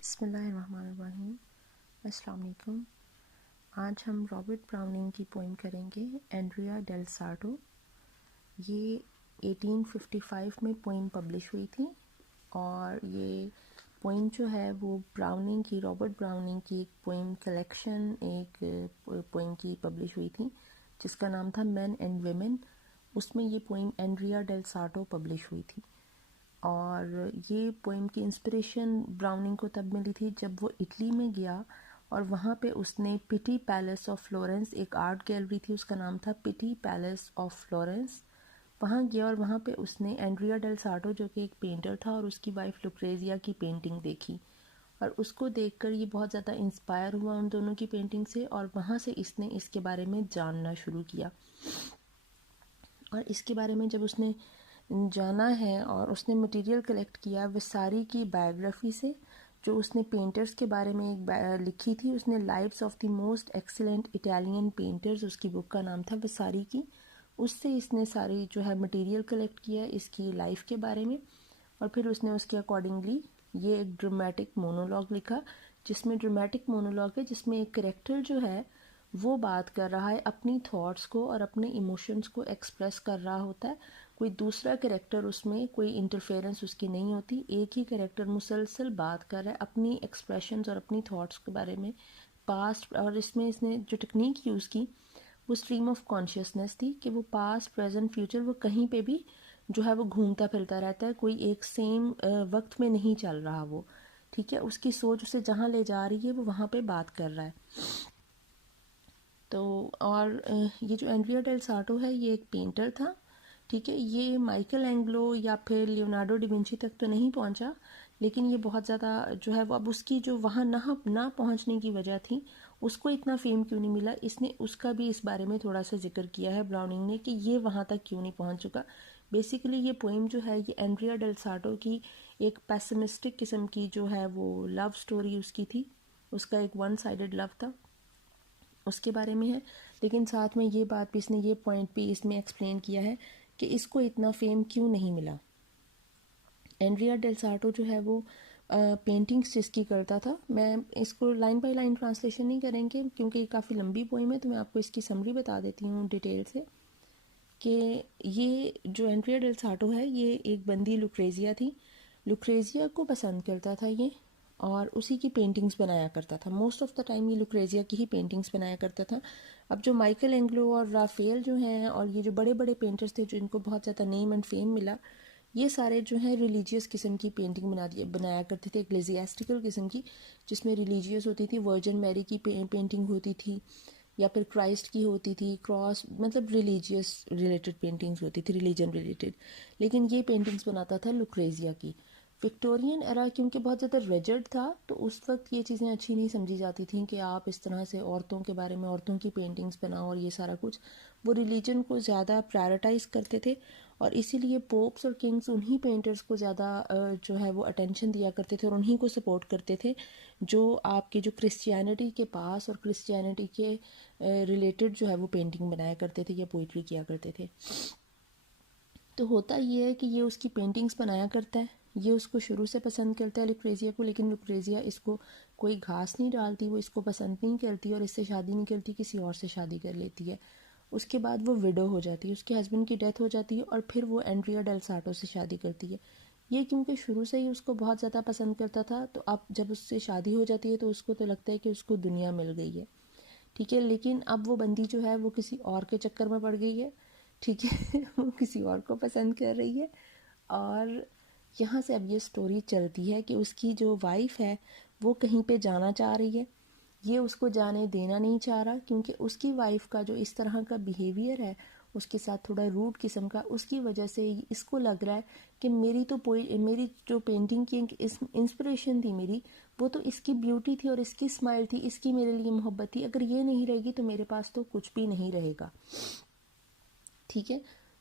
بسم اللہ الرحمن الرحیم. السلام علیکم. آج ہم رابرٹ براؤننگ کی پوئم کریں گے اینڈریا ڈیل سارٹو. یہ 1855 میں پوئم پبلش ہوئی تھی اور یہ پوئم جو ہے وہ براؤننگ کی رابرٹ براؤننگ کی ایک پوئم کلیکشن ایک پوئم کی پبلش ہوئی تھی جس کا نام تھا مین اینڈ ویمن. اس میں یہ پوئم اینڈریا ڈیل سارٹو پبلش ہوئی تھی اور یہ پوئم کی انسپریشن براؤننگ کو تب ملی تھی جب وہ اٹلی میں گیا اور وہاں پہ اس نے پٹی پیلس آف فلورنس، ایک آرٹ گیلری تھی اس کا نام تھا پٹی پیلس آف فلورنس، وہاں گیا اور وہاں پہ اس نے اینڈریا ڈیل سارٹو جو کہ ایک پینٹر تھا اور اس کی وائف لوکریزیا کی پینٹنگ دیکھی اور اس کو دیکھ کر یہ بہت زیادہ انسپائر ہوا ان دونوں کی پینٹنگ سے اور وہاں سے اس نے اس کے بارے میں جاننا شروع کیا. اور اس کے بارے میں جب اس نے جانا ہے اور اس نے مٹیریل کلیکٹ کیا وساری کی بائیوگرافی سے جو اس نے پینٹرز کے بارے میں ایک لکھی تھی، اس نے lives of the most excellent Italian painters, اس کی بک کا نام تھا وساری کی. اس سے اس نے ساری جو ہے مٹیریل کلیکٹ کیا اس کی لائف کے بارے میں اور پھر اس نے اس کے اکارڈنگلی یہ ایک ڈرامیٹک مونولوگ لکھا جس میں ڈرامیٹک مونولوگ ہے جس میں ایک کریکٹر جو ہے وہ بات کر رہا ہے اپنی تھاٹس کو اور اپنے ایموشنز کو ایکسپریس کر رہا ہوتا ہے. کوئی دوسرا کریکٹر اس میں کوئی انٹرفیرنس اس کی نہیں ہوتی، ایک ہی کریکٹر مسلسل بات کر رہا ہے اپنی ایکسپریشنز اور اپنی تھاٹس کے بارے میں پاسٹ. اور اس میں اس نے جو ٹیکنیک یوز کی وہ اسٹریم آف کانشیسنس تھی کہ وہ پاسٹ پریزنٹ فیوچر وہ کہیں پہ بھی جو ہے وہ گھومتا پھرتا رہتا ہے، کوئی ایک سیم وقت میں نہیں چل رہا وہ، ٹھیک ہے، اس کی سوچ اسے جہاں لے جا رہی ہے وہ وہاں پہ بات کر رہا ہے. تو اور یہ جو اینڈریا ڈیل سارٹو ہے یہ ایک پینٹر تھا، ٹھیک ہے. یہ مائیکل اینگلو یا پھر لیونارڈو ڈیونچی تک تو نہیں پہنچا لیکن یہ بہت زیادہ جو ہے وہ اب اس کی جو وہاں نہ پہنچنے کی وجہ تھی اس کو اتنا فیم کیوں نہیں ملا، اس نے اس کا بھی اس بارے میں تھوڑا سا ذکر کیا ہے براؤننگ نے کہ یہ وہاں تک کیوں نہیں پہنچ چکا. بیسیکلی یہ پوئم جو ہے یہ اینڈریا ڈیل سارٹو کی ایک پیسمسٹک قسم کی جو ہے وہ لو سٹوری اس کی تھی، اس کا ایک ون سائیڈڈ لو تھا اس کے بارے میں ہے. لیکن ساتھ میں یہ بات بھی اس نے یہ پوائنٹ بھی اس میں ایکسپلین کیا ہے کہ اس کو اتنا فیم کیوں نہیں ملا. اینڈریا ڈیل سارٹو جو ہے وہ پینٹنگس جس کی کرتا تھا، میں اس کو لائن بائی لائن ٹرانسلیشن نہیں کریں گے کیونکہ یہ کافی لمبی پوئم ہے تو میں آپ کو اس کی سمری بتا دیتی ہوں ڈیٹیل سے کہ یہ جو اینڈریا ڈیل سارٹو ہے یہ ایک بندی لوکریزیا تھی، لوکریزیا کو پسند کرتا تھا یہ اور اسی کی پینٹنگز بنایا کرتا تھا. موسٹ آف دا ٹائم یہ لوکریزیا کی ہی پینٹنگز بنایا کرتا تھا. اب جو مائیکل اینگلو اور رافیل جو ہیں اور یہ جو بڑے بڑے پینٹرز تھے جو ان کو بہت زیادہ نیم اینڈ فیم ملا، یہ سارے جو ہیں ریلیجیس قسم کی پینٹنگ بنایا کرتے تھے، ایکلیزیاسٹیکل قسم کی جس میں ریلیجیس ہوتی تھی، ورجن میری کی پینٹنگ ہوتی تھی یا پھر کرائسٹ کی ہوتی تھی، کراس مطلب ریلیجیس ریلیٹڈ پینٹنگز ہوتی تھی، ریلیجن ریلیٹڈ. لیکن یہ پینٹنگز بناتا تھا لوکریزیا کی. وکٹورین ایرا کیونکہ بہت زیادہ ریجڈ تھا تو اس وقت یہ چیزیں اچھی نہیں سمجھی جاتی تھیں کہ آپ اس طرح سے عورتوں کے بارے میں عورتوں کی پینٹنگز بناؤ اور یہ سارا کچھ. وہ ریلیجن کو زیادہ پرائرٹائز کرتے تھے اور اسی لیے پوپس اور کنگز انہی پینٹرز کو زیادہ جو ہے وہ اٹینشن دیا کرتے تھے اور انہی کو سپورٹ کرتے تھے جو آپ کی جو کرسچینٹی کے پاس اور کرسچینٹی کے ریلیٹڈ جو ہے وہ پینٹنگ بنایا کرتے تھے یا پوئٹری کیا کرتے تھے. تو ہوتا یہ ہے کہ یہ اس کی پینٹنگز بنایا کرتا ہے، یہ اس کو شروع سے پسند کرتا ہے لوکریزیا کو، لیکن لوکریزیا اس کو کوئی گھاس نہیں ڈالتی، وہ اس کو پسند نہیں کرتی اور اس سے شادی نہیں کرتی، کسی اور سے شادی کر لیتی ہے. اس کے بعد وہ ویڈو ہو جاتی ہے، اس کے ہسبینڈ کی ڈیتھ ہو جاتی ہے اور پھر وہ اینڈریا ڈیل سارٹو سے شادی کرتی ہے. یہ کیونکہ شروع سے ہی اس کو بہت زیادہ پسند کرتا تھا تو اب جب اس سے شادی ہو جاتی ہے تو اس کو تو لگتا ہے کہ اس کو دنیا مل گئی ہے، ٹھیک ہے. لیکن اب وہ بندی جو ہے وہ کسی اور کے چکر میں پڑ گئی ہے، ٹھیک ہے وہ کسی اور کو پسند کر رہی ہے اور یہاں سے اب یہ سٹوری چلتی ہے کہ اس کی جو وائف ہے وہ کہیں پہ جانا چاہ رہی ہے، یہ اس کو جانے دینا نہیں چاہ رہا کیونکہ اس کی وائف کا جو اس طرح کا بیہیویئر ہے اس کے ساتھ تھوڑا روڈ قسم کا، اس کی وجہ سے اس کو لگ رہا ہے کہ میری جو پینٹنگ کی انسپریشن تھی میری، وہ تو اس کی بیوٹی تھی اور اس کی اسمائل تھی، اس کی میرے لیے محبت تھی، اگر یہ نہیں رہے گی تو میرے پاس تو کچھ بھی نہیں رہے گا، ٹھیک ہے.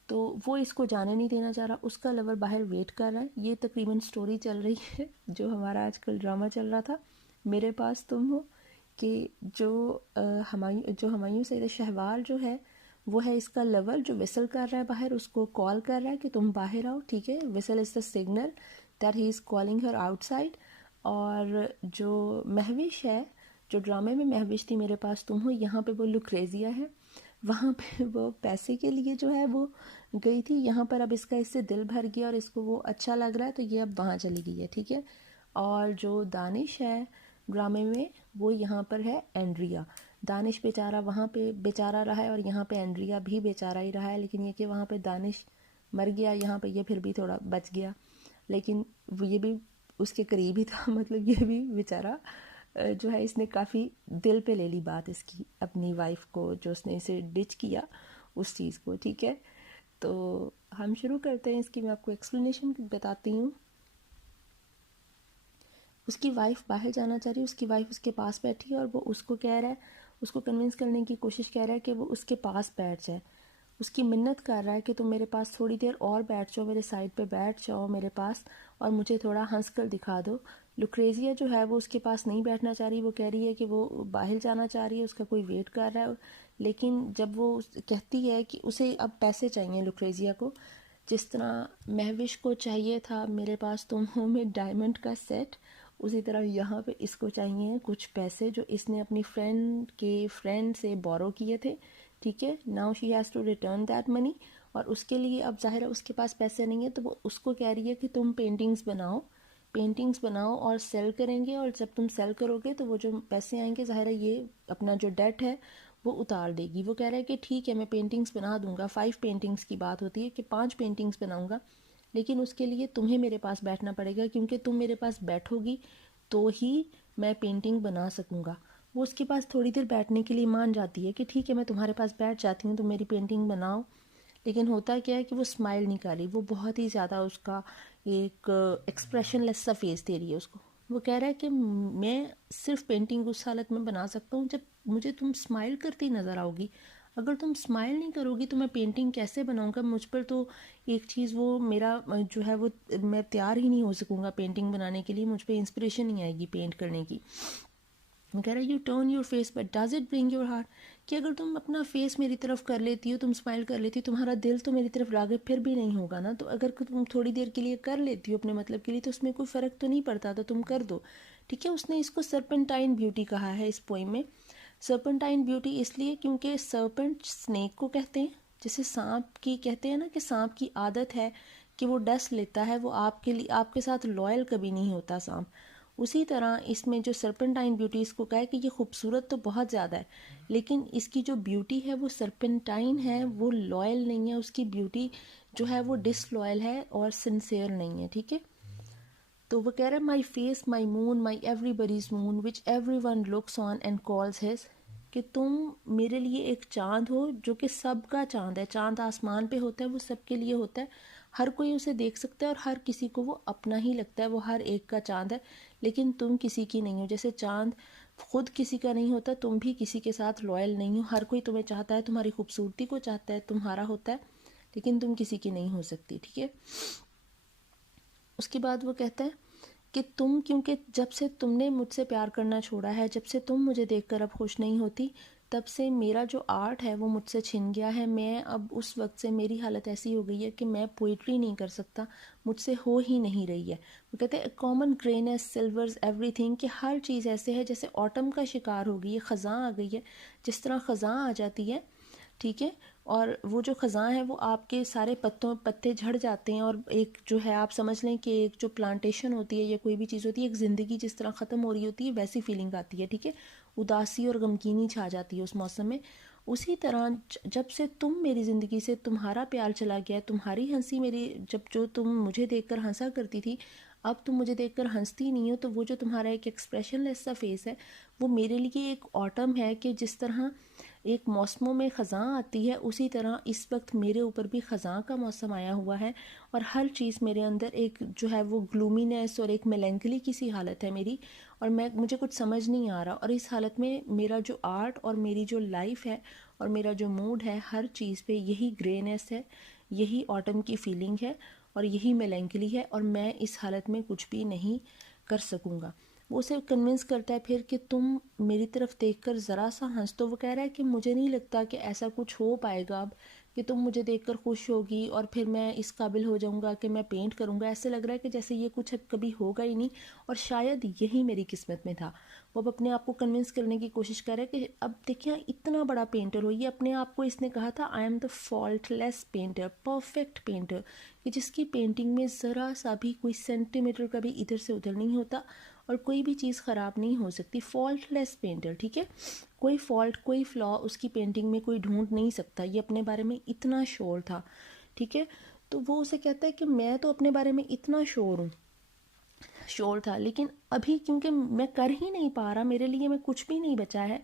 تو وہ اس کو جانے نہیں دینا چاہ رہا، اس کا لور باہر ویٹ کر رہا ہے. یہ تقریباً سٹوری چل رہی ہے جو ہمارا آج کل ڈرامہ چل رہا تھا میرے پاس تم ہو، کہ جو ہمایوں سید شہوار جو ہے وہ ہے اس کا لور جو وسل کر رہا ہے باہر، اس کو کال کر رہا ہے کہ تم باہر آؤ، ٹھیک ہے. Whistle is the signal that he is calling her آؤٹ سائڈ. اور جو مہوش ہے، جو ڈرامے میں مہوش تھی میرے پاس تم ہو، یہاں پہ وہ لوکریزیا ہے، وہاں پہ وہ پیسے کے لیے جو ہے وہ گئی تھی، یہاں پر اب اس کا اس سے دل بھر گیا اور اس کو وہ اچھا لگ رہا ہے تو یہ اب وہاں چلی گئی ہے، ٹھیک ہے. اور جو دانش ہے ڈرامے میں، وہ یہاں پر ہے اینڈریا. دانش بیچارہ وہاں پہ بیچارہ رہا ہے اور یہاں پہ اینڈریا بھی بیچارہ ہی رہا ہے، لیکن یہ کہ وہاں پہ دانش مر گیا، یہاں پہ یہ پھر بھی تھوڑا بچ گیا، لیکن یہ بھی اس کے قریب ہی تھا. مطلب یہ بھی بیچارہ جو ہے اس نے کافی دل پہ لے لی بات اس کی، اپنی وائف کو، جو اس نے اسے ڈچ کیا اس چیز کو، ٹھیک ہے. تو ہم شروع کرتے ہیں اس کی، میں آپ کو ایکسپلینیشن بتاتی ہوں. اس کی وائف باہر جانا چاہ رہی ہے، اس کی وائف اس کے پاس بیٹھی ہے اور وہ اس کو کہہ رہا ہے، اس کو کنونس کرنے کی کوشش کر رہا ہے کہ وہ اس کے پاس بیٹھ جائے، اس کی منت کر رہا ہے کہ تم میرے پاس تھوڑی دیر اور بیٹھ جاؤ، میرے سائڈ پہ بیٹھ جاؤ میرے پاس اور مجھے تھوڑا ہنس کر دکھا دو. لوکریزیا جو ہے وہ اس کے پاس نہیں بیٹھنا چاہ رہی، وہ کہہ رہی ہے کہ وہ باہر جانا چاہ رہی ہے، اس کا کوئی ویٹ کر رہا ہے. لیکن جب وہ کہتی ہے کہ اسے اب پیسے چاہیے لوکریزیا کو، جس طرح مہوش کو چاہیے تھا میرے پاس تم ہو میں ڈائمنڈ کا سیٹ، اسی طرح یہاں پہ اس کو چاہیے کچھ پیسے جو اس نے اپنی فرینڈ سے بورو کیے تھے، ٹھیک ہے. Now she has to return that money, اور اس کے لیے اب ظاہر ہے اس کے پاس پیسے نہیں ہیں، تو وہ اس کو کہہ رہی ہے کہ تم پینٹنگز بناؤ اور سیل کریں گے، اور جب تم سیل کرو گے تو وہ جو پیسے آئیں گے ظاہر ہے یہ اپنا جو ڈیٹ ہے وہ اتار دے گی. وہ کہہ رہا ہے کہ ٹھیک ہے میں پینٹنگز بنا دوں گا، 5 پینٹنگز کی بات ہوتی ہے کہ 5 پینٹنگز بناؤں گا، لیکن اس کے لیے تمہیں میرے پاس بیٹھنا پڑے گا، کیونکہ تم میرے پاس بیٹھو گی تو ہی میں پینٹنگ بنا سکوں گا. وہ اس کے پاس تھوڑی دیر بیٹھنے کے لیے مان جاتی ہے کہ ٹھیک ہے میں تمہارے پاس بیٹھ جاتی ہوں، تم میری پینٹنگ بناؤ. لیکن ہوتا کیا ہے کہ وہ اسمائل نہیں کر رہی، وہ بہت ہی زیادہ اس کا ایک ایکسپریشن لیس سا فیس دے رہی ہے اس کو. وہ کہہ رہا ہے کہ میں صرف پینٹنگ اس حالت میں بنا سکتا ہوں جب مجھے تم اسمائل کرتی نظر آؤ گی، اگر تم اسمائل نہیں کرو گی تو میں پینٹنگ کیسے بناؤں گا. مجھ پر تو ایک چیز وہ میرا جو ہے وہ میں تیار ہی نہیں ہو سکوں گا پینٹنگ بنانے کے لیے، مجھ پہ انسپریشن نہیں آئے گی پینٹ کرنے کی. وہ کہہ رہا ہے you turn your face but does it bring your heart, کہ اگر تم اپنا فیس میری طرف کر لیتی ہو، تم اسمائل کر لیتی ہو، تمہارا دل تو میری طرف راغب پھر بھی نہیں ہوگا نا. تو اگر تم تھوڑی دیر کے لیے کر لیتی ہو اپنے مطلب کے لیے تو اس میں کوئی فرق تو نہیں پڑتا، تو تم کر دو، ٹھیک ہے. اس نے اس کو سرپنٹائن بیوٹی کہا ہے اس پوئم میں. سرپنٹائن بیوٹی اس لیے کیونکہ سرپنٹ سنیک کو کہتے ہیں، جیسے سانپ کی کہتے ہیں نا کہ سانپ کی عادت ہے کہ وہ ڈس لیتا ہے، وہ آپ کے ساتھ لائل کبھی نہیں ہوتا سانپ. اسی طرح اس میں جو سرپنٹائن بیوٹی اس کو کہا ہے کہ یہ خوبصورت تو بہت زیادہ ہے، لیکن اس کی جو بیوٹی ہے وہ سرپنٹائن ہے، وہ لائل نہیں ہے، اس کی بیوٹی جو ہے وہ ڈس لائل ہے اور سنسیئر نہیں ہے، ٹھیک ہے. تو وہ کہہ رہے ہیں my face my moon my everybody's moon which everyone looks on and calls his, کہ تم میرے لیے ایک چاند ہو جو کہ سب کا چاند ہے. چاند آسمان پہ ہوتا ہے، وہ سب کے لیے ہوتا ہے، ہر کوئی اسے دیکھ سکتا ہے اور ہر کسی کو وہ اپنا ہی لگتا ہے، وہ ہر ایک کا چاند ہے. لیکن تم کسی کی نہیں ہو، جیسے چاند خود کسی کا نہیں ہوتا، تم بھی کسی کے ساتھ لائل نہیں ہو. ہر کوئی تمہیں چاہتا ہے، تمہاری خوبصورتی کو چاہتا ہے، تمہارا ہوتا ہے، لیکن تم کسی کی نہیں ہو سکتی، ٹھیک ہے. اس کے بعد وہ کہتا ہے کہ تم کیونکہ جب سے تم نے مجھ سے پیار کرنا چھوڑا ہے، جب سے تم مجھے دیکھ کر اب خوش نہیں ہوتی، تب سے میرا جو آرٹ ہے وہ مجھ سے چھن گیا ہے. میں اب اس وقت سے میری حالت ایسی ہو گئی ہے کہ میں پوئٹری نہیں کر سکتا، مجھ سے ہو ہی نہیں رہی ہے. وہ کہتے ہیں کامن گرینس سلورز ایوری تھنگ، کہ ہر چیز ایسے ہے جیسے آٹم کا شکار ہو گئی ہے، خزاں آ گئی ہے. جس طرح خزاں آ جاتی ہے، ٹھیک ہے، اور وہ جو خزاں ہے وہ آپ کے سارے پتے جھڑ جاتے ہیں، اور ایک جو ہے آپ سمجھ لیں کہ ایک جو پلانٹیشن ہوتی ہے یا کوئی بھی چیز ہوتی ہے، ایک زندگی جس طرح ختم ہو رہی ہوتی ہے ویسی فیلنگ آتی ہے، ٹھیک ہے. اداسی اور غمگینی چھا جاتی ہے اس موسم میں. اسی طرح جب سے تم میری زندگی سے تمہارا پیار چلا گیا، تمہاری ہنسی میری، جب جو تم مجھے دیکھ کر ہنسا کرتی تھی اب تم مجھے دیکھ کر ہنستی نہیں ہو، تو وہ جو تمہارا ایک ایکسپریشن لیس سا فیس ہے وہ میرے لیے ایک آٹم ہے، کہ جس طرح ایک موسموں میں خزاں آتی ہے اسی طرح اس وقت میرے اوپر بھی خزاں کا موسم آیا ہوا ہے، اور ہر چیز میرے اندر ایک جو ہے وہ گلومینس اور ایک میلنکلی کی سی حالت ہے میری، اور مجھے کچھ سمجھ نہیں آ رہا. اور اس حالت میں میرا جو آرٹ اور میری جو لائف ہے اور میرا جو موڈ ہے، ہر چیز پہ یہی گرینس ہے، یہی آٹم کی فیلنگ ہے اور یہی میلنکلی ہے، اور میں اس حالت میں کچھ بھی نہیں کر سکوں گا. وہ اسے کنونس کرتا ہے پھر کہ تم میری طرف دیکھ کر ذرا سا ہنس. تو وہ کہہ رہا ہے کہ مجھے نہیں لگتا کہ ایسا کچھ ہو پائے گا اب کہ تم مجھے دیکھ کر خوش ہوگی اور پھر میں اس قابل ہو جاؤں گا کہ میں پینٹ کروں گا. ایسے لگ رہا ہے کہ جیسے یہ کچھ اب کبھی ہوگا ہی نہیں اور شاید یہی میری قسمت میں تھا. وہ اب اپنے آپ کو کنونس کرنے کی کوشش کر رہا ہے کہ اب دیکھیں اتنا بڑا پینٹر ہو. یہ اپنے آپ کو اس نے کہا تھا I am the fault less painter, perfect painter, کہ جس کی پینٹنگ میں ذرا سا بھی کوئی سینٹی میٹر کا بھی ادھر سے ادھر نہیں ہوتا اور کوئی بھی چیز خراب نہیں ہو سکتی. فالٹ لیس پینٹر, ٹھیک ہے, کوئی فالٹ کوئی فلا اس کی پینٹنگ میں کوئی ڈھونڈ نہیں سکتا. یہ اپنے بارے میں اتنا شور تھا, ٹھیک ہے. تو وہ اسے کہتا ہے کہ میں تو اپنے بارے میں اتنا شور تھا, لیکن ابھی کیونکہ میں کر ہی نہیں پا رہا, میرے لیے میں کچھ بھی نہیں بچا ہے,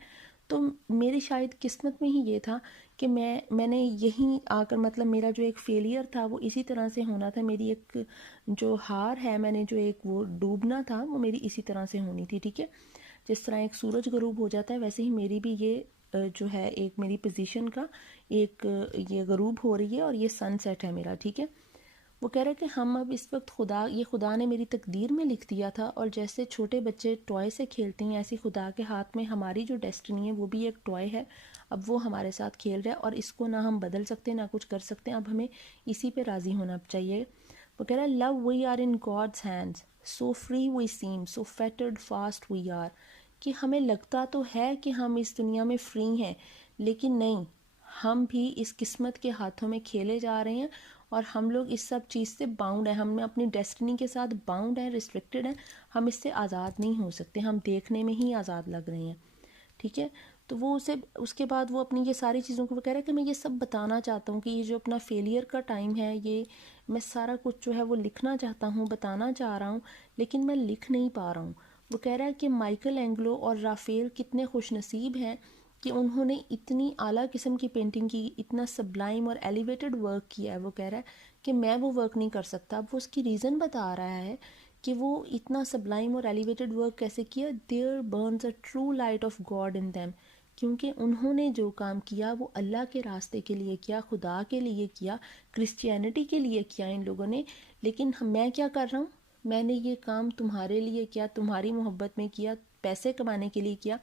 تو میری شاید قسمت میں ہی یہ تھا کہ میں نے یہیں آ کر, مطلب میرا جو ایک فیلئر تھا وہ اسی طرح سے ہونا تھا. میری ایک جو ہار ہے, میں نے جو ایک وہ ڈوبنا تھا وہ میری اسی طرح سے ہونی تھی, ٹھیک ہے. جس طرح ایک سورج غروب ہو جاتا ہے ویسے ہی میری بھی یہ جو ہے ایک میری پوزیشن کا ایک یہ غروب ہو رہی ہے اور یہ سن سیٹ ہے میرا, ٹھیک ہے. وہ کہہ رہے کہ ہم اب اس وقت خدا نے میری تقدیر میں لکھ دیا تھا, اور جیسے چھوٹے بچے ٹوائے سے کھیلتے ہیں ایسی خدا کے ہاتھ میں ہماری جو ڈیسٹنی ہے وہ بھی ایک ٹوائے ہے. اب وہ ہمارے ساتھ کھیل رہا ہے اور اس کو نہ ہم بدل سکتے نہ کچھ کر سکتے ہیں, اب ہمیں اسی پہ راضی ہونا چاہیے. وہ کہہ رہا ہے lo we are in God's hands, so free we seem, so fettered fast we are, کہ ہمیں لگتا تو ہے کہ ہم اس دنیا میں فری ہیں, لیکن نہیں, ہم بھی اس قسمت کے ہاتھوں میں کھیلے جا رہے ہیں اور ہم لوگ اس سب چیز سے باؤنڈ ہیں, ہم اپنی ڈیسٹنی کے ساتھ باؤنڈ ہیں, ریسٹرکٹڈ ہیں, ہم اس سے آزاد نہیں ہو سکتے, ہم دیکھنے میں ہی آزاد لگ رہے ہیں, ٹھیک ہے. تو وہ اس کے بعد وہ اپنی یہ ساری چیزوں کو وہ کہہ رہا ہے کہ میں یہ سب بتانا چاہتا ہوں کہ یہ جو اپنا فیلئر کا ٹائم ہے, یہ میں سارا کچھ جو ہے وہ لکھنا چاہتا ہوں, بتانا چاہ رہا ہوں, لیکن میں لکھ نہیں پا رہا ہوں. وہ کہہ رہا ہے کہ مائیکل اینگلو اور رافیل کتنے خوش نصیب ہیں کہ انہوں نے اتنی اعلیٰ قسم کی پینٹنگ کی, اتنا سبلائم اور ایلیویٹڈ ورک کیا ہے. وہ کہہ رہا ہے کہ میں وہ ورک نہیں کر سکتا. اب وہ اس کی ریزن بتا رہا ہے کہ وہ اتنا سبلائم اور ایلیویٹڈ ورک کیسے کیا. There burns a true light of God in them, کیونکہ انہوں نے جو کام کیا وہ اللہ کے راستے کے لیے کیا, خدا کے لیے کیا, کرسچینٹی کے لیے کیا ان لوگوں نے. لیکن میں کیا کر رہا ہوں, میں نے یہ کام تمہارے لیے کیا, تمہاری محبت میں کیا, پیسے کمانے کے لیے کیا,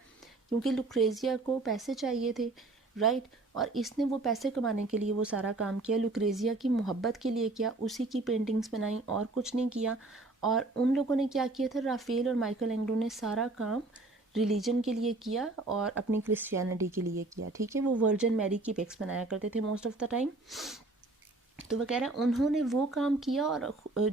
کیونکہ لوکریزیا کو پیسے چاہیے تھے, رائٹ, اور اس نے وہ پیسے کمانے کے لیے وہ سارا کام کیا, لوکریزیا کی محبت کے لیے کیا, اسی کی پینٹنگز بنائیں اور کچھ نہیں کیا. اور ان لوگوں نے کیا کیا تھا, رافیل اور مائیکل اینگلو نے سارا کام ریلیجن کے لیے کیا اور اپنی کرسچینٹی کے لیے کیا, ٹھیک ہے. وہ ورجن میری کی پکس بنایا کرتے تھے موسٹ آف دا ٹائم. تو وہ کہہ رہے ہیں انہوں نے وہ کام کیا اور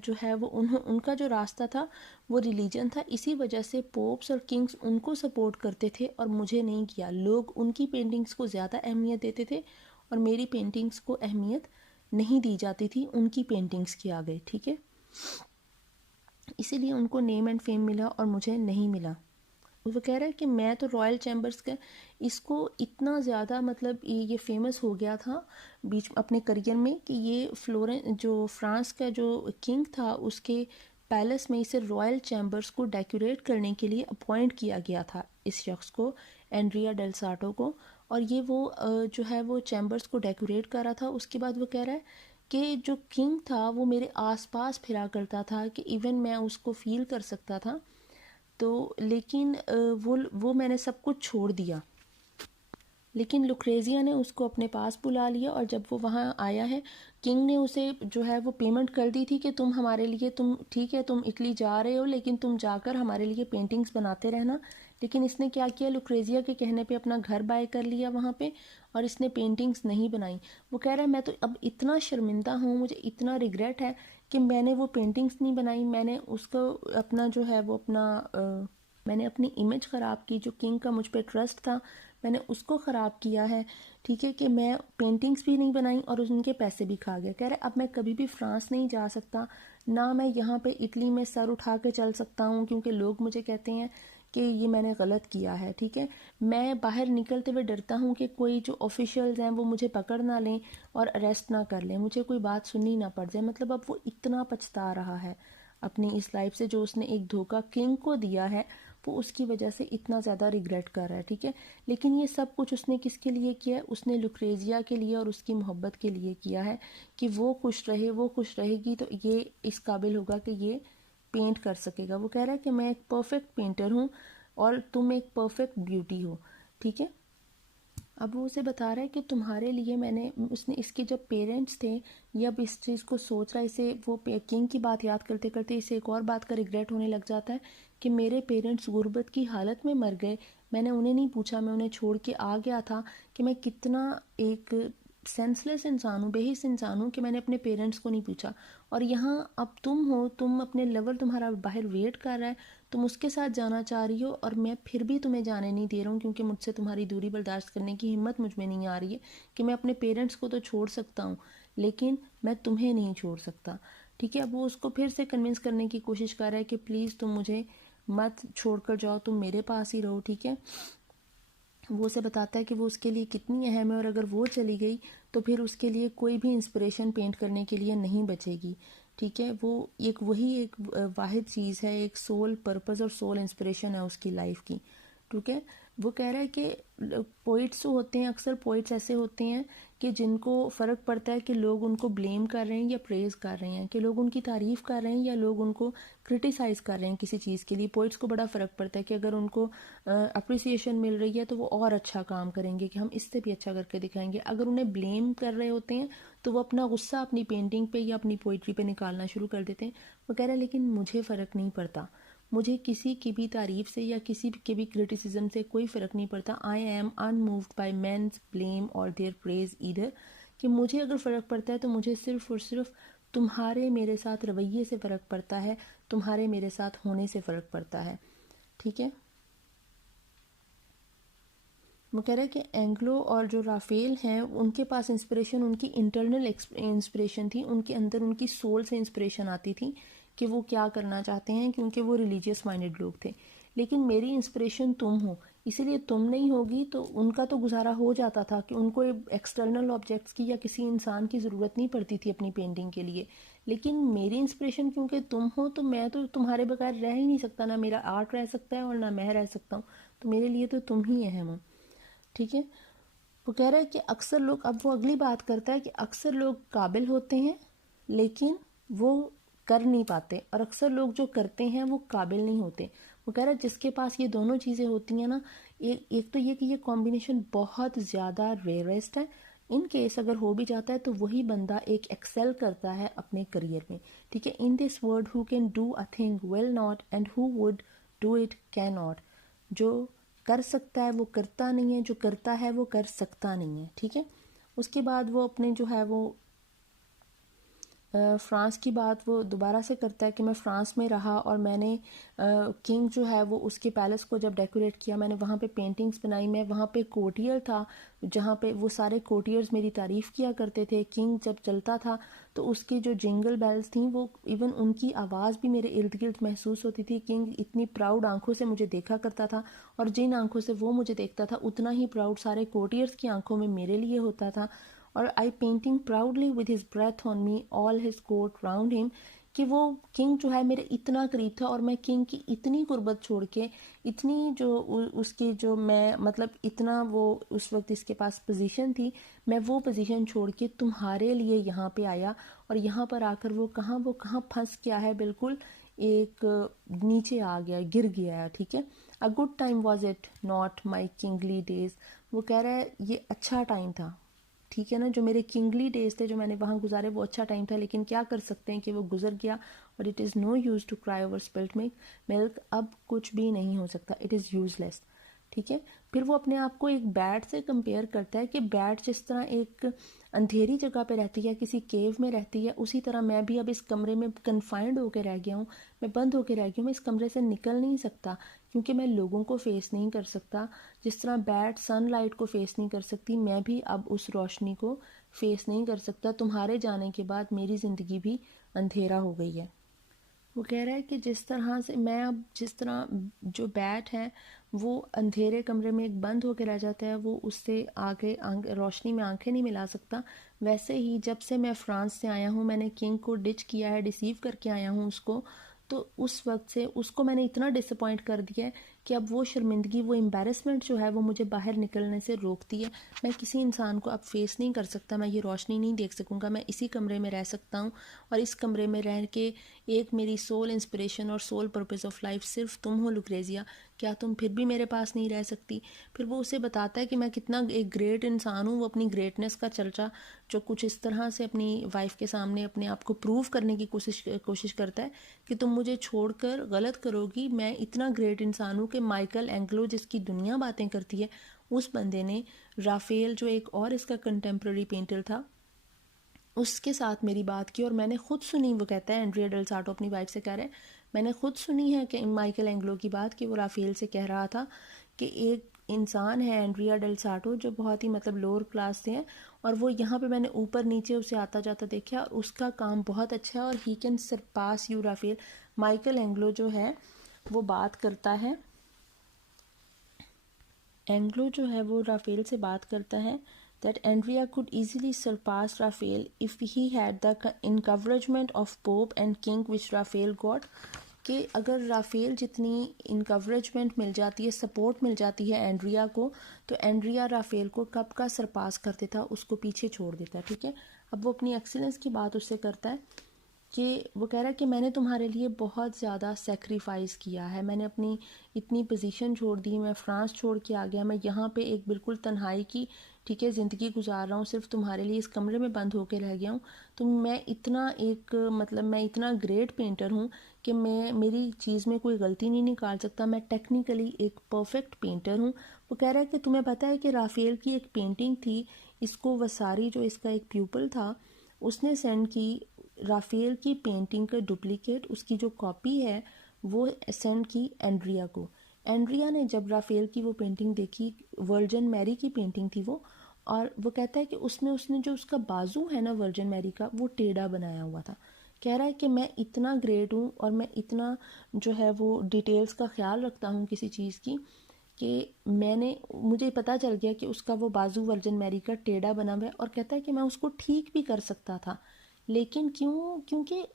جو ہے وہ ان کا جو راستہ تھا وہ ریلیجن تھا, اسی وجہ سے پوپس اور کنگز ان کو سپورٹ کرتے تھے اور مجھے نہیں کیا. لوگ ان کی پینٹنگز کو زیادہ اہمیت دیتے تھے اور میری پینٹنگز کو اہمیت نہیں دی جاتی تھی ان کی پینٹنگز کے آگے, ٹھیک ہے. اسی لیے ان کو نیم اینڈ فیم ملا اور مجھے نہیں ملا. وہ کہہ رہا ہے کہ میں تو رائل چیمبرز کا اس کو اتنا زیادہ مطلب یہ فیمس ہو گیا تھا بیچ اپنے کریئر میں کہ یہ جو فرانس کا جو کنگ تھا اس کے پیلس میں اسے رائل چیمبرز کو ڈیکوریٹ کرنے کے لیے اپوائنٹ کیا گیا تھا, اس شخص کو, اینڈریا ڈیل ساٹو کو, اور یہ وہ جو ہے وہ چیمبرز کو ڈیکوریٹ کر رہا تھا. اس کے بعد وہ کہہ رہا ہے کہ جو کنگ تھا وہ میرے آس پاس پھرا کرتا تھا کہ ایون میں اس کو فیل کر سکتا تھا, تو لیکن وہ میں نے سب کچھ چھوڑ دیا. لیکن لوکریزیا نے اس کو اپنے پاس بلا لیا, اور جب وہ وہاں آیا ہے کنگ نے اسے جو ہے وہ پیمنٹ کر دی تھی کہ تم ہمارے لیے, تم ٹھیک ہے تم اٹلی جا رہے ہو لیکن تم جا کر ہمارے لیے پینٹنگز بناتے رہنا. لیکن اس نے کیا کیا, لوکریزیا کے کہنے پہ اپنا گھر بائی کر لیا وہاں پہ اور اس نے پینٹنگز نہیں بنائی. وہ کہہ رہا ہے میں تو اب اتنا شرمندہ ہوں, مجھے اتنا ریگریٹ ہے کہ میں نے وہ پینٹنگز نہیں بنائی, میں نے اس کو اپنا جو ہے وہ میں نے اپنی امیج خراب کی, جو کنگ کا مجھ پہ ٹرسٹ تھا میں نے اس کو خراب کیا ہے, ٹھیک ہے, کہ میں پینٹنگز بھی نہیں بنائی اور ان کے پیسے بھی کھا گیا. کہہ رہے اب میں کبھی بھی فرانس نہیں جا سکتا, نہ میں یہاں پہ اٹلی میں سر اٹھا کے چل سکتا ہوں کیونکہ لوگ مجھے کہتے ہیں کہ یہ میں نے غلط کیا ہے, ٹھیک ہے. میں باہر نکلتے ہوئے ڈرتا ہوں کہ کوئی جو آفیشیلز ہیں وہ مجھے پکڑ نہ لیں اور اریسٹ نہ کر لیں, مجھے کوئی بات سننی نہ پڑ جائے. مطلب اب وہ اتنا پچھتا رہا ہے اپنی اس لائف سے, جو اس نے ایک دھوکہ کنگ کو دیا ہے وہ اس کی وجہ سے اتنا زیادہ ریگریٹ کر رہا ہے, ٹھیک ہے. لیکن یہ سب کچھ اس نے کس کے لیے کیا ہے, اس نے لوکریزیا کے لیے اور اس کی محبت کے لیے کیا ہے کہ وہ خوش رہے گی تو یہ اس قابل ہوگا کہ یہ پینٹ کر سکے گا. وہ کہہ رہا ہے کہ میں ایک پرفیکٹ پینٹر ہوں اور تم ایک پرفیکٹ بیوٹی ہو, ٹھیک ہے. اب وہ اسے بتا رہا ہے کہ تمہارے لیے میں نے، اس نے اس کے جب پیرنٹس تھے، یہ اب اس چیز کو سوچ رہا ہے، اسے وہ کنگ کی بات یاد کرتے کرتے اسے ایک اور بات کا ریگریٹ ہونے لگ جاتا ہے کہ میرے پیرنٹس غربت کی حالت میں مر گئے، میں نے انہیں نہیں پوچھا، میں انہیں چھوڑ کے آ گیا تھا، کہ میں کتنا ایک سینس لیس انسان ہوں، بے حس انسان ہوں کہ میں نے اپنے پیرنٹس کو نہیں پوچھا، اور یہاں اب تم ہو، تم اپنے لور تمہارا باہر ویٹ کر رہا ہے، تم اس کے ساتھ جانا چاہ رہی ہو، اور میں پھر بھی تمہیں جانے نہیں دے رہا ہوں کیونکہ مجھ سے تمہاری دوری برداشت کرنے کی ہمت مجھ میں نہیں آ رہی ہے کہ میں اپنے پیرنٹس کو تو چھوڑ سکتا ہوں لیکن میں تمہیں نہیں چھوڑ سکتا. ٹھیک ہے، اب وہ اس کو پھر سے کنونس کرنے کی کوشش کر رہا ہے کہ پلیز تم مجھے مت چھوڑ کر جاؤ، تم میرے پاس ہی رہو. ٹھیک ہے، وہ اسے بتاتا ہے کہ وہ اس کے لیے کتنی اہم ہے، اور اگر وہ چلی گئی تو پھر اس کے لیے کوئی بھی انسپریشن پینٹ کرنے کے لیے نہیں بچے گی. ٹھیک ہے، وہ وہی ایک واحد چیز ہے، ایک سول پرپز اور سول انسپریشن ہے اس کی لائف کی. ٹھیک ہے، وہ کہہ رہا ہے کہ پوئٹس ہوتے ہیں، اکثر پوئٹس ایسے ہوتے ہیں کہ جن کو فرق پڑتا ہے کہ لوگ ان کو بلیم کر رہے ہیں یا پریز کر رہے ہیں، کہ لوگ ان کی تعریف کر رہے ہیں یا لوگ ان کو کرٹیسائز کر رہے ہیں کسی چیز کے لیے. پوئٹس کو بڑا فرق پڑتا ہے کہ اگر ان کو اپریسیشن مل رہی ہے تو وہ اور اچھا کام کریں گے کہ ہم اس سے بھی اچھا کر کے دکھائیں گے. اگر انہیں بلیم کر رہے ہوتے ہیں تو وہ اپنا غصہ اپنی پینٹنگ پہ یا اپنی پوئٹری پہ نکالنا شروع کر دیتے ہیں. وہ کہہ رہے ہیں لیکن مجھے فرق نہیں پڑتا، مجھے کسی کی بھی تعریف سے یا کسی کے بھی کرٹیسزم سے کوئی فرق نہیں پڑتا. I am unmoved by men's blame or their praise either. کہ مجھے اگر فرق پڑتا ہے تو مجھے صرف اور صرف تمہارے میرے ساتھ رویے سے فرق پڑتا ہے، تمہارے میرے ساتھ ہونے سے فرق پڑتا ہے. ٹھیک ہے، وہ کہہ رہے ہیں کہ اینگلو اور جو رافیل ہیں ان کے پاس انسپریشن ان کی انٹرنل انسپریشن تھی، ان کے اندر ان کی سول سے انسپریشن آتی تھی کہ وہ کیا کرنا چاہتے ہیں، کیونکہ وہ ریلیجیس مائنڈڈ لوگ تھے. لیکن میری انسپریشن تم ہو، اسی لیے تم نہیں ہوگی تو ان کا تو گزارا ہو جاتا تھا کہ ان کو ایکسٹرنل آبجیکٹس کی یا کسی انسان کی ضرورت نہیں پڑتی تھی اپنی پینٹنگ کے لیے. لیکن میری انسپریشن کیونکہ تم ہو تو میں تو تمہارے بغیر رہ ہی نہیں سکتا، نہ میرا آرٹ رہ سکتا ہے اور نہ میں رہ سکتا ہوں، تو میرے لیے تو تم ہی اہم ہو. ٹھیک ہے، وہ کہہ رہا ہے کہ اکثر لوگ، اب وہ اگلی بات کرتا ہے کہ اکثر لوگ قابل ہوتے ہیں لیکن وہ کر نہیں پاتے، اور اکثر لوگ جو کرتے ہیں وہ قابل نہیں ہوتے. وہ کہہ رہا ہے جس کے پاس یہ دونوں چیزیں ہوتی ہیں نا، ایک تو یہ کہ یہ کمبینیشن بہت زیادہ ریئرسٹ ہے، ان کیس اگر ہو بھی جاتا ہے تو وہی بندہ ایک ایکسل کرتا ہے اپنے کریئر میں. ٹھیک ہے، in this world who can do a thing will not and who would do it cannot ناٹ. جو کر سکتا ہے وہ کرتا نہیں ہے، جو کرتا ہے وہ کر سکتا نہیں ہے. ٹھیک ہے، اس کے بعد وہ اپنے جو ہے وہ فرانس کی بات وہ دوبارہ سے کرتا ہے کہ میں فرانس میں رہا اور میں نے کنگ جو ہے وہ اس کے پیلس کو جب ڈیکوریٹ کیا، میں نے وہاں پہ پینٹنگز بنائی. میں وہاں پہ کوٹیئر تھا جہاں پہ وہ سارے کوٹیئرز میری تعریف کیا کرتے تھے. کنگ جب چلتا تھا تو اس کی جو جنگل بیلز تھیں وہ ایون ان کی آواز بھی میرے ارد گرد محسوس ہوتی تھی. کنگ اتنی پراؤڈ آنکھوں سے مجھے دیکھا کرتا تھا، اور جن آنکھوں سے وہ مجھے دیکھتا تھا اتنا ہی پراؤڈ سارے کوٹیئرز کی آنکھوں میں میرے لیے ہوتا تھا. اور I painting proudly with his breath on me all his coat round him. کہ وہ کنگ جو ہے میرے اتنا قریب تھا، اور میں کنگ کی اتنی قربت چھوڑ کے، اتنی جو اس کی جو میں مطلب اتنا وہ اس وقت اس کے پاس پوزیشن تھی، میں وہ پوزیشن چھوڑ کے تمہارے لیے یہاں پہ آیا. اور یہاں پر آ کر وہ کہاں پھنس گیا ہے، بالکل ایک نیچے آ گیا، گر گیا ہے. ٹھیک ہے، a good time was it not my kingly days. وہ کہہ رہا ہے یہ اچھا ٹائم تھا. ٹھیک ہے نا، جو میرے کنگلی ڈیز تھے جو میں نے وہاں گزارے وہ اچھا ٹائم تھا، لیکن کیا کر سکتے ہیں کہ وہ گزر گیا. اور it is no use to cry over spilt milk. اب کچھ بھی نہیں ہو سکتا، اٹ از یوز لیس. ٹھیک ہے، پھر وہ اپنے آپ کو ایک بیٹ سے کمپیئر کرتا ہے کہ بیٹ جس طرح ایک اندھیری جگہ پہ رہتی ہے، کسی کیو میں رہتی ہے، اسی طرح میں بھی اب اس کمرے میں کنفائنڈ ہو کے رہ گیا ہوں، میں بند ہو کے رہ گیا ہوں، میں اس کمرے سے نکل نہیں سکتا کیونکہ میں لوگوں کو فیس نہیں کر سکتا. جس طرح بیٹ سن لائٹ کو فیس نہیں کر سکتی، میں بھی اب اس روشنی کو فیس نہیں کر سکتا. تمہارے جانے کے بعد میری زندگی بھی اندھیرا ہو گئی ہے. وہ کہہ رہا ہے کہ جس طرح سے میں اب جس طرح جو بیٹ ہے وہ اندھیرے کمرے میں ایک بند ہو کے رہ جاتا ہے، وہ اس سے آگے روشنی میں آنکھیں نہیں ملا سکتا، ویسے ہی جب سے میں فرانس سے آیا ہوں میں نے کنگ کو ڈچ کیا ہے، ڈیسیو کر کے آیا ہوں اس کو، تو اس وقت سے اس کو میں نے اتنا ڈس اپوائنٹ کر دیا ہے کہ اب وہ شرمندگی، وہ امبیرسمنٹ جو ہے وہ مجھے باہر نکلنے سے روکتی ہے. میں کسی انسان کو اب فیس نہیں کر سکتا، میں یہ روشنی نہیں دیکھ سکوں گا. میں اسی کمرے میں رہ سکتا ہوں، اور اس کمرے میں رہ کے ایک میری سول انسپریشن اور سول پرپز آف لائف صرف تم ہو لوکریزیا. کیا تم پھر بھی میرے پاس نہیں رہ سکتی؟ پھر وہ اسے بتاتا ہے کہ میں کتنا ایک گریٹ انسان ہوں. وہ اپنی گریٹنس کا چرچا جو کچھ اس طرح سے اپنی وائف کے سامنے اپنے آپ کو پروو کرنے کی کوشش کرتا ہے کہ تم مجھے چھوڑ کر غلط کرو گی، میں اتنا گریٹ انسان ہوں کہ مائیکل اینگلو جس کی دنیا باتیں کرتی ہے، اس بندے نے رافیل جو ایک اور اس کا کنٹمپرری پینٹر تھا اس کے ساتھ میری بات کی، اور میں نے خود سنی. وہ کہتا ہے اینڈریا ڈیل سارٹو اپنی وائف سے کہہ رہے ہیں میں نے خود سنی ہے کہ مائیکل اینگلو کی بات کہ وہ رافیل سے کہہ رہا تھا کہ ایک انسان ہے اینڈریا ڈیل سارٹو جو بہت ہی مطلب لوور کلاس سے ہیں، اور وہ یہاں پہ میں نے اوپر نیچے اسے آتا جاتا دیکھا اور اس کا کام بہت اچھا ہے اور he can surpass you Raphael. Michelangelo جو ہے وہ بات کرتا ہے، اینگلو جو ہے وہ رافیل سے بات کرتا ہے that Andrea could easily surpass Raphael if he had the encouragement of Pope and King which Raphael got. کہ اگر رافیل جتنی انکوریجمنٹ مل جاتی ہے، سپورٹ مل جاتی ہے اینڈریا کو، تو اینڈریا رافیل کو کب کا سرپاس کر دیتا، اس کو پیچھے چھوڑ دیتا. ٹھیک ہے، اب وہ اپنی ایکسیلنس کی بات اس سے کرتا ہے کہ وہ کہہ رہا ہے کہ میں نے تمہارے لیے بہت زیادہ سیکریفائز کیا ہے، میں نے اپنی اتنی پوزیشن چھوڑ دی، میں فرانس چھوڑ کے آ گیا، میں یہاں پہ ایک بالکل تنہائی کی ٹھیک ہے زندگی گزار رہا ہوں، صرف تمہارے لیے اس کمرے میں بند ہو کے رہ گیا ہوں. تو میں اتنا ایک مطلب میں اتنا گریٹ پینٹر ہوں کہ میری چیز میں کوئی غلطی نہیں نکال سکتا، میں ٹیکنیکلی ایک پرفیکٹ پینٹر ہوں. وہ کہہ رہا ہے کہ تمہیں پتہ ہے کہ رافیل کی ایک پینٹنگ تھی، اس کو وساری جو اس کا ایک پیوپل تھا اس نے سینڈ کی رافیل کی پینٹنگ کا ڈپلیکیٹ، اس کی جو کاپی ہے وہ سینڈ کی اینڈریا کو. اینڈریا نے جب رافیل کی وہ پینٹنگ دیکھی، ورجن میری کی پینٹنگ تھی وہ، اور وہ کہتا ہے کہ اس نے جو اس کا بازو ہے نا ورجن میری کا وہ ٹیڑھا بنایا ہوا تھا. کہہ رہا ہے کہ میں اتنا گریٹ ہوں اور میں اتنا جو ہے وہ ڈیٹیلز کا خیال رکھتا ہوں کسی چیز کی کہ مجھے پتہ چل گیا کہ اس کا وہ بازو ورجن میری کا ٹیڑھا بنا ہوا ہے، اور کہتا ہے کہ میں اس کو ٹھیک بھی کر سکتا تھا، لیکن کیونکہ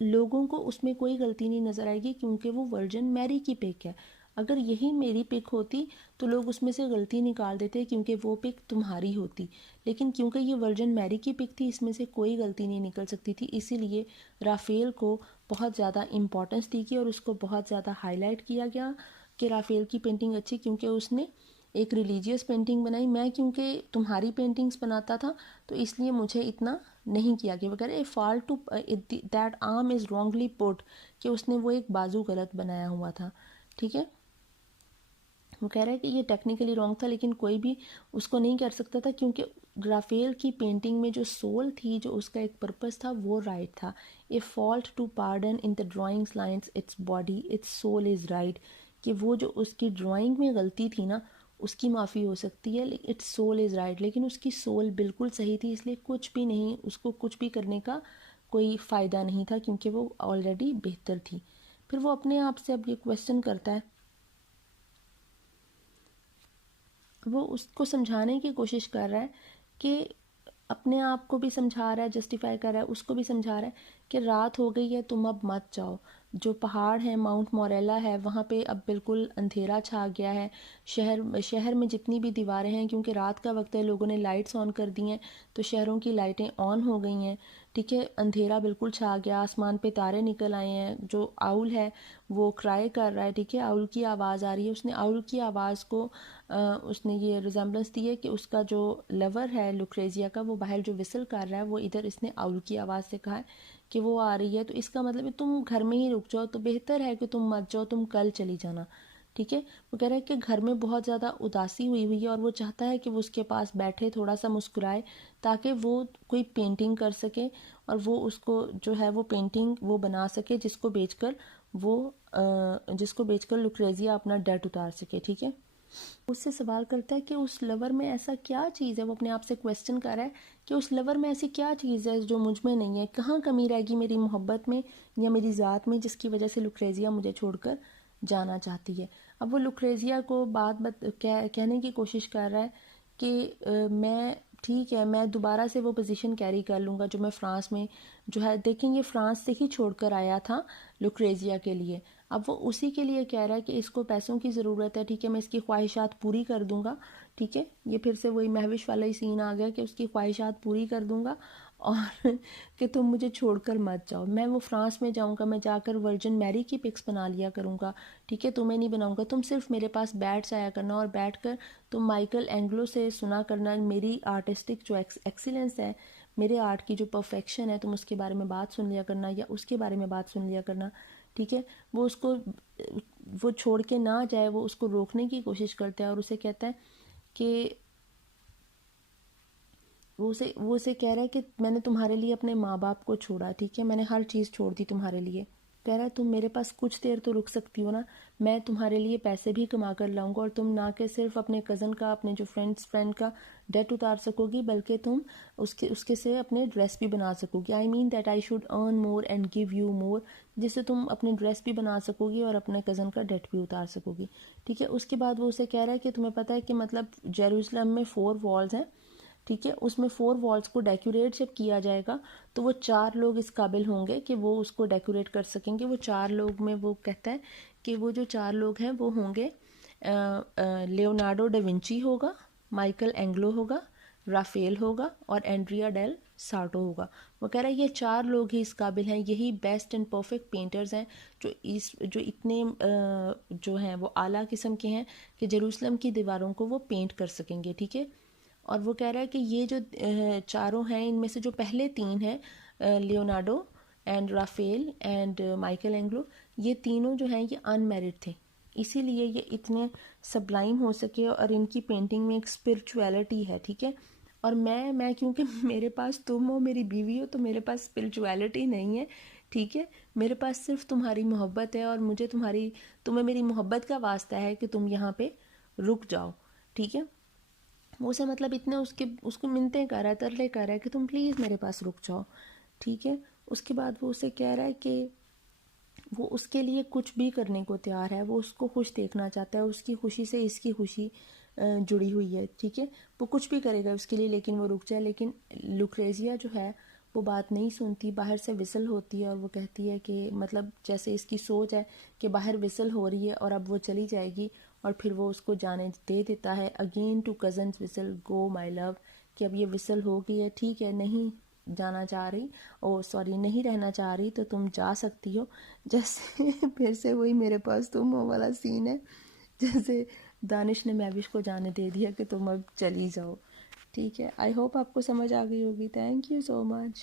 لوگوں کو اس میں کوئی غلطی نہیں نظر آئے گی کیونکہ وہ ورجن میری کی پک ہے. اگر یہی میری پک ہوتی تو لوگ اس میں سے غلطی نکال دیتے کیونکہ وہ پک تمہاری ہوتی، لیکن کیونکہ یہ ورجن میری کی پک تھی اس میں سے کوئی غلطی نہیں نکل سکتی تھی. اسی لیے رافیل کو بہت زیادہ امپورٹنس دی گئی اور اس کو بہت زیادہ ہائی لائٹ کیا گیا کہ رافیل کی پینٹنگ اچھی کیونکہ اس نے ایک ریلیجیس پینٹنگ بنائی. میں کیونکہ تمہاری پینٹنگز بناتا تھا تو اس لیے مجھے اتنا نہیں کیا گیا. وغیرہ fall to that arm is wrongly put, کہ اس نے وہ ایک بازو غلط بنایا ہوا تھا. ٹھیک ہے، وہ کہہ رہا ہے کہ یہ ٹیکنیکلی رانگ تھا لیکن کوئی بھی اس کو نہیں کر سکتا تھا کیونکہ رافیل کی پینٹنگ میں جو سول تھی، جو اس کا ایک پرپس تھا وہ رائٹ تھا. A fault to pardon in the drawings lines its body its soul is right, کہ وہ جو اس کی ڈرائنگ میں غلطی تھی نا اس کی معافی ہو سکتی ہے، اٹس سول از رائٹ، لیکن اس کی سول بالکل صحیح تھی، اس لیے کچھ بھی نہیں، اس کو کچھ بھی کرنے کا کوئی فائدہ نہیں تھا کیونکہ وہ آلریڈی بہتر تھی. پھر وہ اپنے آپ سے اب یہ کویسچن کرتا ہے، وہ اس کو سمجھانے کی کوشش کر رہا ہے کہ اپنے آپ کو بھی سمجھا رہا ہے، جسٹیفائی کر رہا ہے، اس کو بھی سمجھا رہا ہے کہ رات ہو گئی ہے، تم اب مت جاؤ. جو پہاڑ ہے ماؤنٹ موریلا ہے وہاں پہ اب بالکل اندھیرا چھا گیا ہے. شہر میں جتنی بھی دیواریں ہیں کیونکہ رات کا وقت ہے، لوگوں نے لائٹس آن کر دی ہیں تو شہروں کی لائٹیں آن ہو گئی ہیں. ٹھیک ہے، اندھیرا بالکل چھا گیا، آسمان پہ تارے نکل آئے ہیں. جو آؤل ہے وہ کرائے کر رہا ہے. ٹھیک ہے، آؤل کی آواز آ رہی ہے. اس نے آؤل کی آواز کو اس نے یہ ریزمبلنس دی ہے کہ اس کا جو لور ہے لوکریزیا کا، وہ باہر جو وسل کر رہا ہے وہ ادھر اس نے آؤل کی آواز سے کہا ہے کہ وہ آ رہی ہے. تو اس کا مطلب ہے تم گھر میں ہی رک جاؤ، تو بہتر ہے کہ تم مت جاؤ، تم کل چلی جانا. ٹھیک ہے، وہ کہہ رہا ہے کہ گھر میں بہت زیادہ اداسی ہوئی ہے اور وہ چاہتا ہے کہ وہ اس کے پاس بیٹھے تھوڑا سا مسکرائے تاکہ وہ کوئی پینٹنگ کر سکے اور وہ اس کو جو ہے وہ پینٹنگ وہ بنا سکے جس کو بیچ کر لوکریزیا اپنا ڈیٹ اتار سکے. ٹھیک ہے، اس سے سوال کرتا ہے کہ اس لور میں ایسا کیا چیز ہے، وہ اپنے آپ سے کویسچن کر رہا ہے کہ اس لور میں ایسی کیا چیز ہے جو مجھ میں نہیں ہے، کہاں کمی رہ گئی میری محبت میں یا میری ذات میں جس کی وجہ سے لوکریزیا مجھے چھوڑ کر جانا چاہتی ہے. اب وہ لوکریزیا کو کہنے کی کوشش کر رہا ہے کہ میں ٹھیک ہے، میں دوبارہ سے وہ پوزیشن کیری کر لوں گا جو میں فرانس میں جو ہے، دیکھیں یہ فرانس سے ہی چھوڑ کر آیا تھا لوکریزیا کے لیے، اب وہ اسی کے لیے کہہ رہا ہے کہ اس کو پیسوں کی ضرورت ہے، ٹھیک ہے میں اس کی خواہشات پوری کر دوں گا، ٹھیک ہے یہ پھر سے وہی مہوش والا ہی سین آ گیا کہ اس کی خواہشات پوری کر دوں گا اور کہ تم مجھے چھوڑ کر مت جاؤ، میں وہ فرانس میں جاؤں گا، میں جا کر ورجن میری کی پکس بنا لیا کروں گا، ٹھیک ہے تمہیں نہیں بناؤں گا، تم صرف میرے پاس بیٹھ جایا کرنا اور بیٹھ کر تم مائیکل اینگلو سے سنا کرنا میری آرٹسٹک جو ایکسیلنس ہے، میرے آرٹ کی جو پرفیکشن ہے، تم اس کے بارے میں بات سن لیا کرنا یا اس کے بارے میں بات سن لیا کرنا، ٹھیک ہے وہ اس کو وہ چھوڑ کے نہ جائے، وہ اس کو روکنے کی کوشش کرتا ہے اور اسے کہتا ہے کہ وہ اسے کہہ رہا ہے کہ میں نے تمہارے لیے اپنے ماں باپ کو چھوڑا، ٹھیک ہے میں نے ہر چیز چھوڑ دی تمہارے لیے، کہہ رہا ہے تم میرے پاس کچھ دیر تو رک سکتی ہو نا، میں تمہارے لیے پیسے بھی کما کر لاؤں گا اور تم نہ کہ صرف اپنے کزن کا، اپنے جو فرینڈ کا ڈیٹ اتار سکو گی بلکہ تم اس کے سے اپنے ڈریس بھی بنا سکو گی، I mean that I should earn more and give you more, جس سے تم اپنے ڈریس بھی بنا سکو گی اور اپنے کزن کا ڈیٹ بھی اتار سکو گی، ٹھیک ہے اس کے بعد وہ اسے کہہ رہا ہے کہ تمہیں پتہ ہے کہ مطلب جیروسلم میں 4 والز ہیں، ٹھیک ہے اس میں 4 والز کو ڈیکوریٹ جب کیا جائے گا تو وہ 4 لوگ اس قابل ہوں گے کہ وہ اس کو ڈیکوریٹ کر سکیں گے، وہ 4 لوگ میں وہ کہتا ہے کہ وہ جو 4 لوگ ہیں وہ ہوں گے لیونارڈو ڈا ونچی ہوگا، مائیکل اینگلو ہوگا، رافیل ہوگا اور اینڈریا ڈیل سارٹو ہوگا، وہ کہہ رہا ہے یہ 4 لوگ ہی اس قابل ہیں، یہی بیسٹ اینڈ پرفیکٹ پینٹرز ہیں جو اتنے جو ہیں وہ اعلیٰ قسم کے ہیں کہ جیروسلم کی دیواروں کو وہ پینٹ کر سکیں گے، ٹھیک ہے اور وہ کہہ رہا ہے کہ یہ جو 4 ہیں ان میں سے جو پہلے 3 ہیں Leonardo and Raphael and Michelangelo, یہ تینوں جو ہیں یہ ان میرڈ تھے، اسی لیے یہ اتنے سبلائم ہو سکے اور ان کی پینٹنگ میں ایک اسپرچویلٹی ہے، ٹھیک ہے اور میں کیونکہ میرے پاس تم ہو، میری بیوی ہو، تو میرے پاس اسپرچویلٹی نہیں ہے، ٹھیک ہے میرے پاس صرف تمہاری محبت ہے اور مجھے تمہیں میری محبت کا واسطہ ہے کہ تم یہاں پہ رک جاؤ، ٹھیک ہے وہ اسے مطلب اتنے اس کو منتیں کر رہا ہے، ترلے کر رہا ہے کہ تم پلیز میرے پاس رک جاؤ، ٹھیک ہے اس کے بعد وہ اسے کہہ رہا ہے کہ وہ اس کے لیے کچھ بھی کرنے کو تیار ہے، وہ اس کو خوش دیکھنا چاہتا ہے، اس کی خوشی سے اس کی خوشی جڑی ہوئی ہے، ٹھیک ہے وہ کچھ بھی کرے گا اس کے لیے لیکن وہ رک جائے، لیکن لوکریزیا جو ہے وہ بات نہیں سنتی، باہر سے وسل ہوتی ہے اور وہ کہتی ہے کہ مطلب جیسے اس کی سوچ ہے کہ باہر وسل ہو رہی ہے اور اب وہ چلی جائے گی اور پھر وہ اس کو جانے دے دیتا ہے، اگین ٹو کزنز وسل گو مائی لو، کہ اب یہ وسل ہو گئی ہے، ٹھیک ہے نہیں جانا چاہ رہی نہیں رہنا چاہ رہی تو تم جا سکتی ہو، جیسے پھر سے وہی میرے پاس تم ہو والا سین ہے، جیسے دانش نے مہوش کو جانے دے دیا کہ تم اب چلی جاؤ، ٹھیک ہے آئی ہوپ آپ کو سمجھ آ گئی ہوگی، تھینک یو سو مچ.